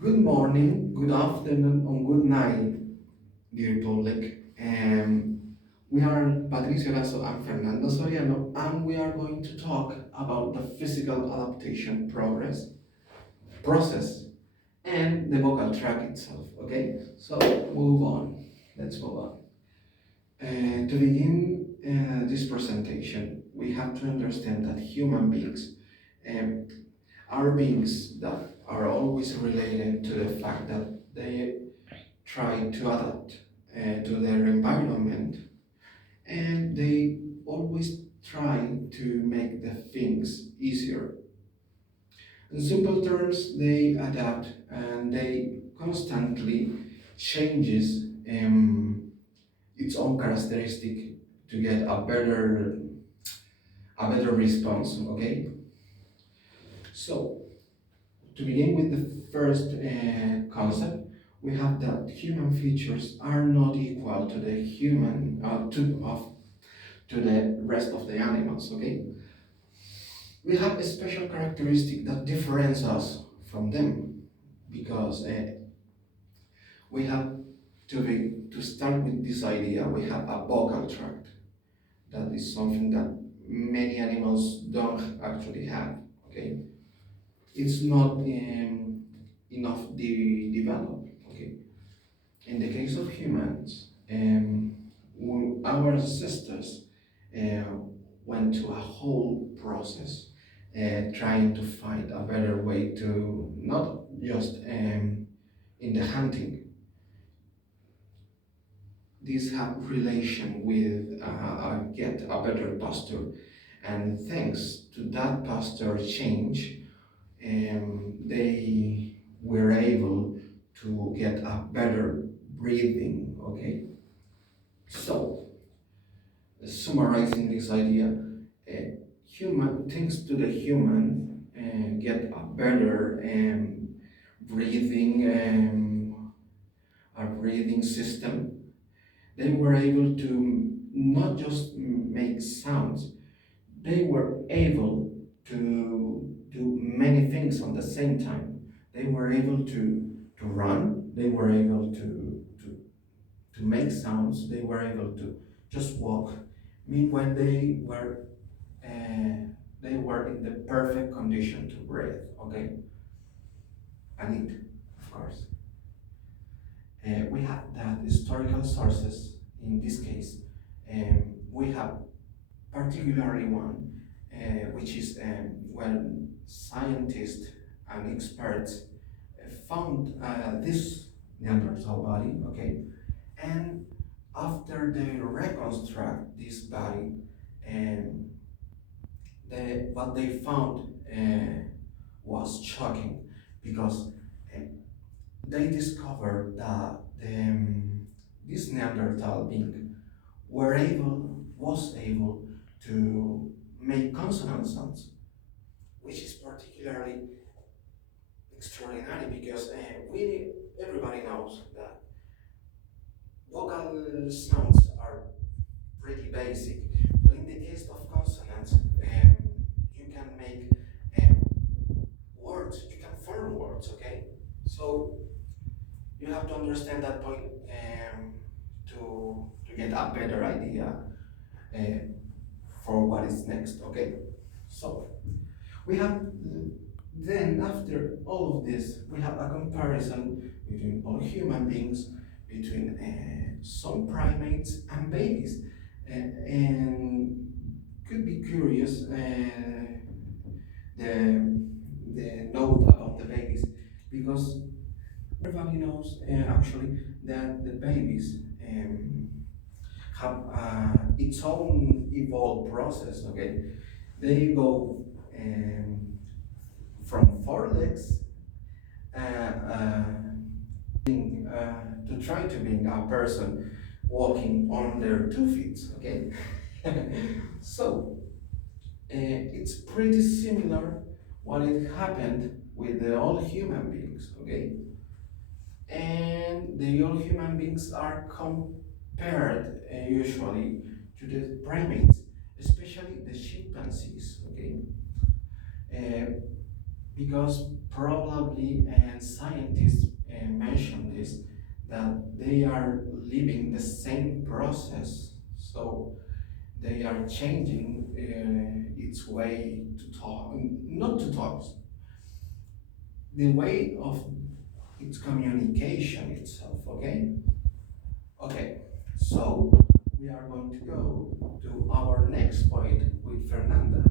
Good morning, good afternoon, and good night, dear public. We are Patricio Lasso and Fernando Soriano, and we are going to talk about the physical adaptation process, and the vocal tract itself. Okay, so move on. Let's move on. To begin this presentation, we have to understand that human beings um, are beings that are always related to the fact that they try to adapt to their environment, and they always try to make the things easier. In simple terms, they adapt and they constantly changes its own characteristic to get a better response. Okay, so to begin with the first concept, we have that human features are not equal to the human to the rest of the animals. Okay, we have a special characteristic that differentiates us from them because we have to start with this idea. We have a vocal tract. That is something that many animals don't actually have. Okay, it's not enough developed. Okay, in the case of humans, our ancestors uh, went to a whole process trying to find a better way to not just in the hunting. These have relation with get a better pasture, and thanks to that pasture change, they were able to get a better breathing. Okay, so summarizing this idea, human thanks to the human get a better breathing a breathing system. They were able to not just make sounds, they were able to do many things on the same time. They were able to run, they were able to make sounds, they were able to just walk. Meanwhile, they were in the perfect condition to breathe, okay? And eat, of course. We have that historical sources in this case. We have particularly one, which is when scientists and experts found this Neanderthal body, okay, and after they reconstruct this body, um, what they found was shocking because uh, they discovered that this Neanderthal being was able to make consonant sounds, which is particularly extraordinary because everybody knows that vocal sounds are pretty basic, but in the case of consonants, you can make words, you can form words, okay? So you have to understand that point to get a better idea uh, for what is next, okay? So we have then after all of this, we have a comparison between all human beings, between some primates and babies, and could be curious the note about the babies because everybody knows actually that the babies have its own evolved process. Okay, they go from four legs to try to being a person walking on their 2 feet. Okay, so it's pretty similar what it happened with the all human beings. Okay, and the all human beings are compared usually to the primates, especially the chimpanzees. Okay, uh, because probably and scientists same process. So they are changing its way to talk, not to talk, the way of its communication itself, okay? Okay, so we are going to go to our next point with Fernanda.